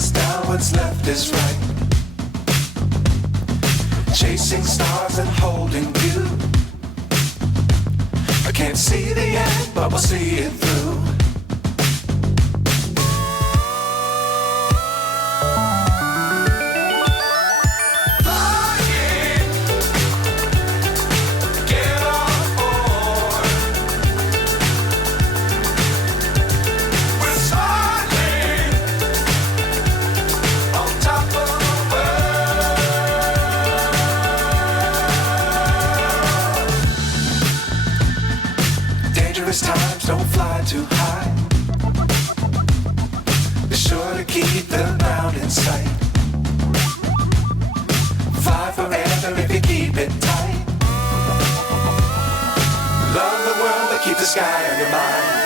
is down, what's left is right. Chasing stars and holding you. I can't see the end, but we'll see it through. Times don't fly too high. Be sure to keep the ground in sight. Fly forever if you keep it tight. Love the world but keep the sky on your mind.